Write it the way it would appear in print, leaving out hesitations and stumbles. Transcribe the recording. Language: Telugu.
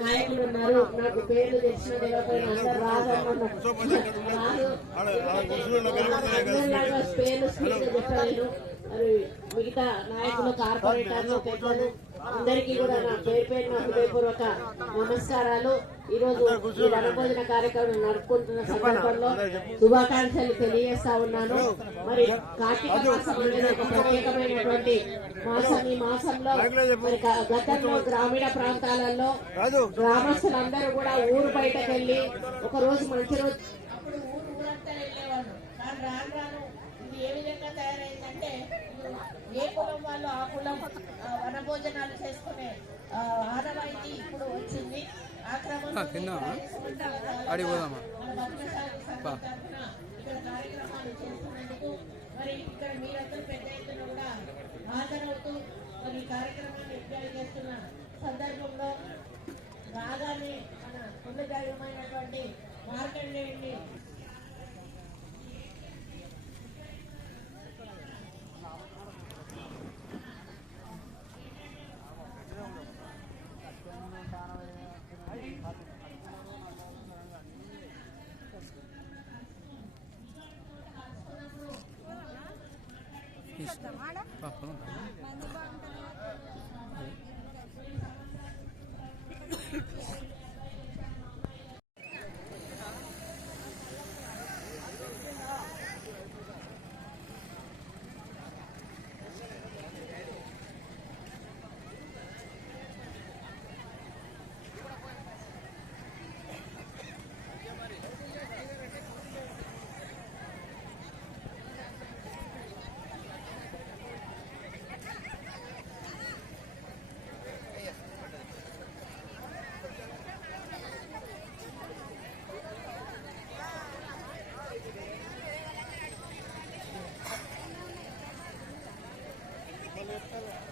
నాయకులు ఉన్నారు. నాకు పేర్లు తెలిసిన తెలియకపోయినా అందరు రాజు పేర్లు స్పీడ్ చెప్పలేను. మరి మిగతా నాయకులు, కార్పొరేటర్లు, పెద్దలు అందరికీ కూడా నా పేరు పేరున హృదయపూర్వక నమస్కారాలు. ఈ రోజు ఈ వనభోజన కార్యక్రమం నడుపుకుంటున్న సందర్భంలో శుభాకాంక్షలు తెలియజేస్తా ఉన్నాను. మరి కార్తీక మాసం అనేది ఒక ప్రత్యేకమైనటువంటి మాసం. ఈ మాసంలో మరి గతంలో గ్రామీణ ప్రాంతాలలో గ్రామస్తులందరూ కూడా ఊరు బయటకు వెళ్ళి ఒక రోజు మంచి రోజు అప్పుడు ఊరంతా వెళ్ళేవాళ్ళు. కానీ రాను రాను ఇది ఏ విధంగా తయారైందంటే ఏ కులం వాళ్ళు ఆ కులం వనభోజనాలు చేసుకునే ఆనవాయితీ ఇప్పుడు వచ్చింది. ఆ క్రమంలో ఇక్కడ కార్యక్రమాలు చేస్తున్నందుకు మరి ఇక్కడ మీరందరూ పెద్ద ఎత్తున కూడా హాజరవుతూ మరి కార్యక్రమాన్ని ఎంజాయ్ చేస్తున్న సందర్భంలో రాగానే మన పుణ్యదైవమైనటువంటి మార్కండేయుని Gracias.